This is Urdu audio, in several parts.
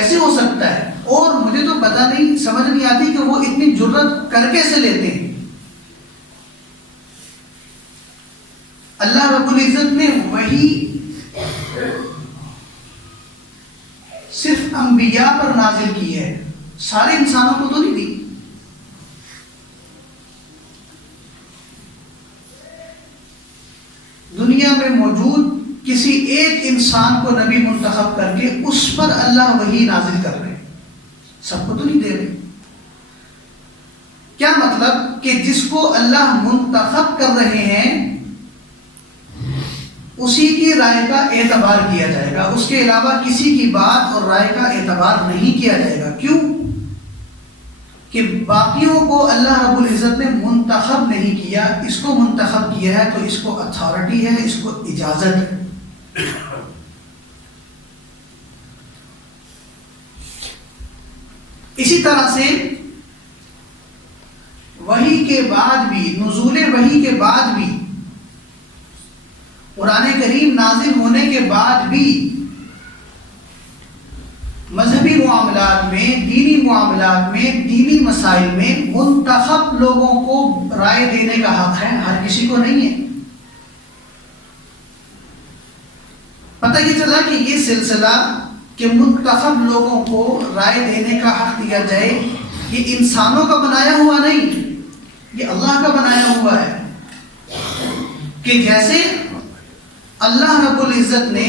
کیسے ہو سکتا ہے؟ اور مجھے تو پتہ نہیں، سمجھ نہیں آتی کہ وہ اتنی جرت کر کیسے لیتے ہیں۔ اللہ رب العزت نے وحی صرف انبیاء پر نازل کی ہے، سارے انسانوں کو تو نہیں دی۔ دنیا میں موجود کسی ایک انسان کو نبی منتخب کر کے اس پر اللہ وحی نازل کر رہے ہیں، سب کو تو نہیں دے رہے۔ کیا مطلب کہ جس کو اللہ منتخب کر رہے ہیں اسی کی رائے کا اعتبار کیا جائے گا، اس کے علاوہ کسی کی بات اور رائے کا اعتبار نہیں کیا جائے گا۔ کیوں؟ کہ باقیوں کو اللہ رب العزت نے منتخب نہیں کیا، اس کو منتخب کیا ہے تو اس کو اتھارٹی ہے، اس کو اجازت ہے۔ اسی طرح سے وحی کے بعد بھی، نزول وحی کے بعد بھی، قرآن کریم نازل ہونے کے بعد بھی مذہبی معاملات میں، دینی معاملات میں، دینی مسائل میں منتخب لوگوں کو رائے دینے کا حق ہے، ہر کسی کو نہیں ہے۔ پتہ یہ چلا کہ یہ سلسلہ کہ منتخب لوگوں کو رائے دینے کا حق دیا جائے، یہ انسانوں کا بنایا ہوا نہیں، یہ اللہ کا بنایا ہوا ہے۔ کہ جیسے اللہ رب العزت نے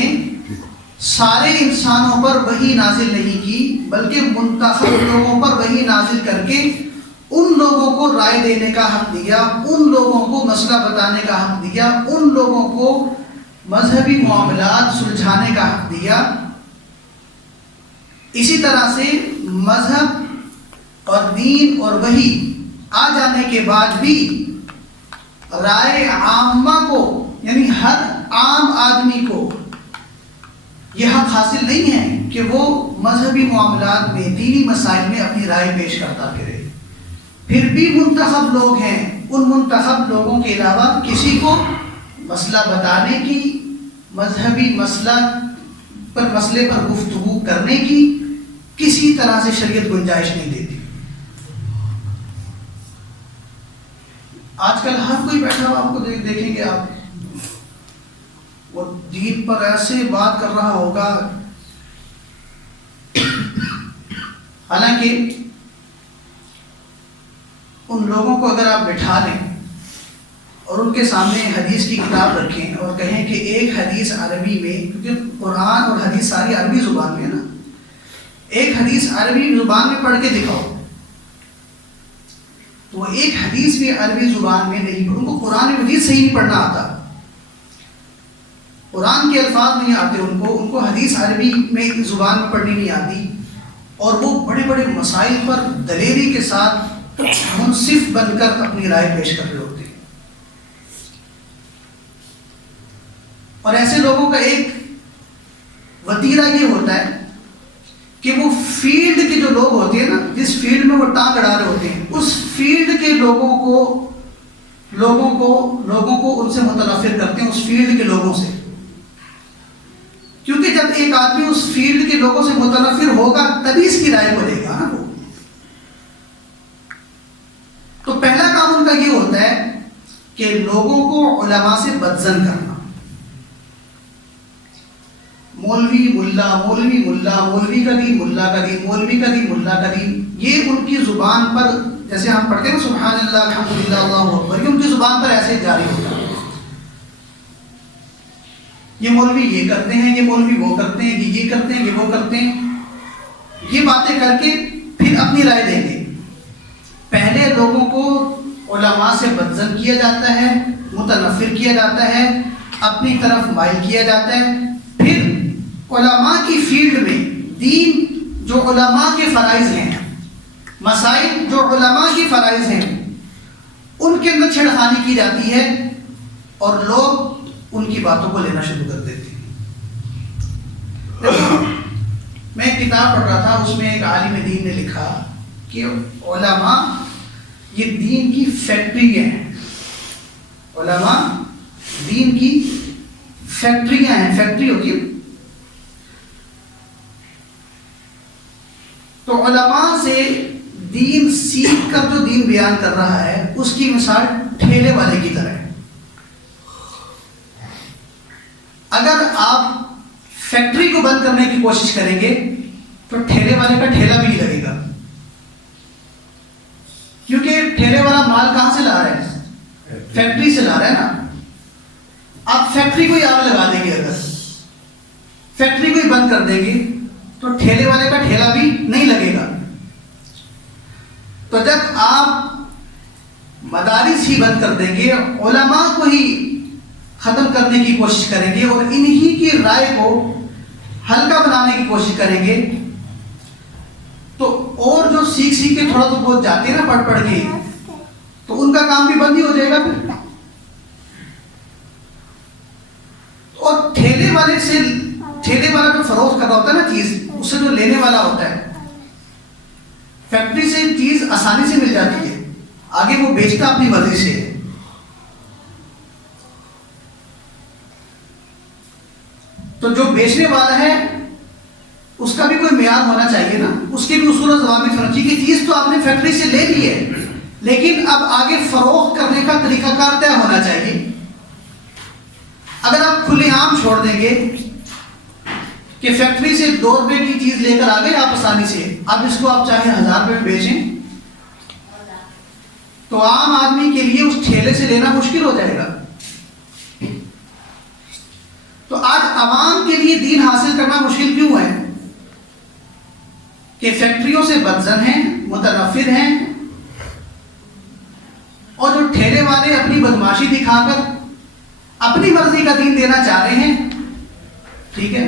سارے انسانوں پر وحی نازل نہیں کی، بلکہ منتخب لوگوں پر وحی نازل کر کے ان لوگوں کو رائے دینے کا حق دیا، ان لوگوں کو مسئلہ بتانے کا حق دیا، ان لوگوں کو مذہبی معاملات سلجھانے کا حق دیا۔ اسی طرح سے مذہب اور دین اور وحی آ جانے کے بعد بھی رائے عامہ کو، یعنی ہر عام آدمی کو یہ حق حاصل نہیں ہے کہ وہ مذہبی معاملات میں، دینی مسائل میں اپنی رائے پیش کرتا پھرے۔ پھر بھی منتخب لوگ ہیں، ان منتخب لوگوں کے علاوہ کسی کو مسئلہ بتانے کی، مذہبی مسئلے پر گفتگو کرنے کی کسی طرح سے شریعت گنجائش نہیں دیتی۔ آج کل ہر کوئی بیٹھا ہوا آپ کو دیکھیں گے، آپ وہ دین پر ایسے بات کر رہا ہوگا، حالانکہ ان لوگوں کو اگر آپ بٹھا لیں اور ان کے سامنے حدیث کی کتاب رکھیں اور کہیں کہ ایک حدیث عربی میں، کیونکہ قرآن اور حدیث ساری عربی زبان میں ہے نا، ایک حدیث عربی زبان میں پڑھ کے دکھاؤ، تو وہ ایک حدیث بھی عربی زبان میں نہیں پڑھ، ان کو قرآن مجید صحیح نہیں پڑھنا آتا، قرآن کے الفاظ نہیں آتے ان کو حدیث عربی میں زبان میں پڑھنی نہیں آتی، اور وہ بڑے بڑے مسائل پر دلیری کے ساتھ منصف بن کر اپنی رائے پیش کر رہے ہوتے ہیں۔ اور ایسے لوگوں کا ایک وتیرہ یہ ہوتا ہے کہ وہ فیلڈ کے جو لوگ ہوتے ہیں نا، جس فیلڈ میں وہ ٹانگ اڑا رہے ہوتے ہیں، اس فیلڈ کے لوگوں کو ان سے متنفر کرتے ہیں، اس فیلڈ کے لوگوں سے۔ کیونکہ جب ایک آدمی اس فیلڈ کے لوگوں سے متنفر ہوگا تبھی اس کی رائے کو دے گا نا وہ۔ تو پہلا کام ان کا یہ ہوتا ہے کہ لوگوں کو علماء سے بدظن کرنا، مولوی ملا، مولوی ملا، مولوی کا دین ملا کا دین، مولوی کا دین ملا کا دین، یہ ان کی زبان پر جیسے ہم پڑھتے ہیں نا سبحان اللہ الحمدللہ اللہ اکبر، یہ ان کی زبان پر ایسے جاری ہوتا ہے۔ یہ مولوی یہ کرتے ہیں، یہ مولوی وہ کرتے ہیں، یہ کرتے ہیں، یہ وہ کرتے ہیں، یہ باتیں کر کے پھر اپنی رائے دیں گے۔ پہلے لوگوں کو علماء سے بدظن کیا جاتا ہے، متنفر کیا جاتا ہے، اپنی طرف مائل کیا جاتا ہے، پھر علماء کی فیلڈ میں دین جو علماء کے فرائض ہیں، مسائل جو علماء کی فرائض ہیں، ان کے اندر چھیڑخانی کی جاتی ہے اور لوگ ان کی باتوں کو لینا شروع کر دیتے ہیں۔ میں ایک کتاب پڑھ رہا تھا، اس میں ایک عالم دین نے لکھا کہ علماء یہ دین کی فیکٹریاں ہیں، علماء دین کی فیکٹریاں ہیں، فیکٹری ہوتی ہے تو علماء سے دین سیکھ کر جو دین بیان کر رہا ہے اس کی مثال ٹھیلے والے کی طرح ہے. اگر آپ فیکٹری کو بند کرنے کی کوشش کریں گے تو ٹھیلے والے کا ٹھیلا بھی نہیں لگے گا، کیونکہ ٹھیلے والا مال کہاں سے لا رہا ہے؟ فیکٹری سے لا رہا ہے نا. آپ فیکٹری کو ہی آگ لگا دیں گے، اگر فیکٹری کو ہی بند کر دیں گے تو ٹھیلے والے کا ٹھیلا بھی نہیں لگے گا. تو جب آپ مدارس ہی بند کر دیں گے، علماء کو ہی ختم کرنے کی کوشش کریں گے اور انہی کی رائے کو ہلکا بنانے کی کوشش کریں گے، تو اور جو سیکھ کے تھوڑا تو بہت جاتے ہیں نا پڑھ کے، تو ان کا کام بھی بند ہی ہو جائے گا پھر. اور ٹھیلے والا جو فروخت کر رہا ہوتا ہے نا چیز، اس سے جو لینے والا ہوتا ہے، فیکٹری سے چیز آسانی سے مل جاتی ہے، آگے وہ بیچتا اپنی مرضی سے. تو جو بیچنے والا ہے اس کا بھی کوئی معیار ہونا چاہیے نا، اس کے بھی اصول و ضوابط ہونا چاہیے کہ چیز تو آپ نے فیکٹری سے لے لی ہے، لیکن اب آگے فروخت کرنے کا طریقہ کار طے ہونا چاہیے. اگر آپ کھلے عام چھوڑ دیں گے کہ فیکٹری سے 2 روپے کی چیز لے کر آ گئے آپ آسانی سے، اب اس کو آپ چاہے 1000 روپے میں بیچیں، تو عام آدمی کے لیے اس ٹھیلے سے لینا مشکل ہو جائے گا. تو آج عوام کے لیے دین حاصل کرنا مشکل کیوں ہے؟ کہ فیکٹریوں سے بدزن ہیں، متنفر ہیں، اور جو ٹھیلے والے اپنی بدماشی دکھا کر اپنی مرضی کا دین دینا چاہ رہے ہیں، ٹھیک ہے،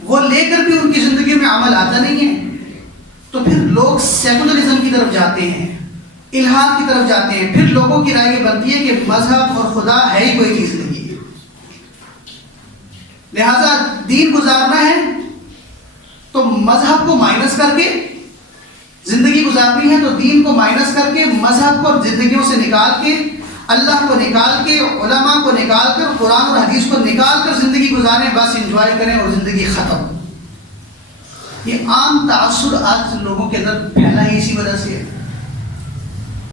وہ لے کر بھی ان کی زندگی میں عمل آتا نہیں ہے. تو پھر لوگ سیکولرزم کی طرف جاتے ہیں، الحاد کی طرف جاتے ہیں. پھر لوگوں کی رائے یہ بنتی ہے کہ مذہب اور خدا ہے ہی کوئی چیز نہیں ہے، لہذا دین گزارنا ہے تو مذہب کو مائنس کر کے زندگی گزارنی ہے، تو دین کو مائنس کر کے مذہب کو زندگیوں سے نکال کے، اللہ کو نکال کے، علماء کو نکال کر، قرآن اور حدیث کو نکال کر زندگی گزاریں، بس انجوائے کریں اور زندگی ختم. یہ عام تعصب آج لوگوں کے اندر پھیلا ہی اسی وجہ سے ہے.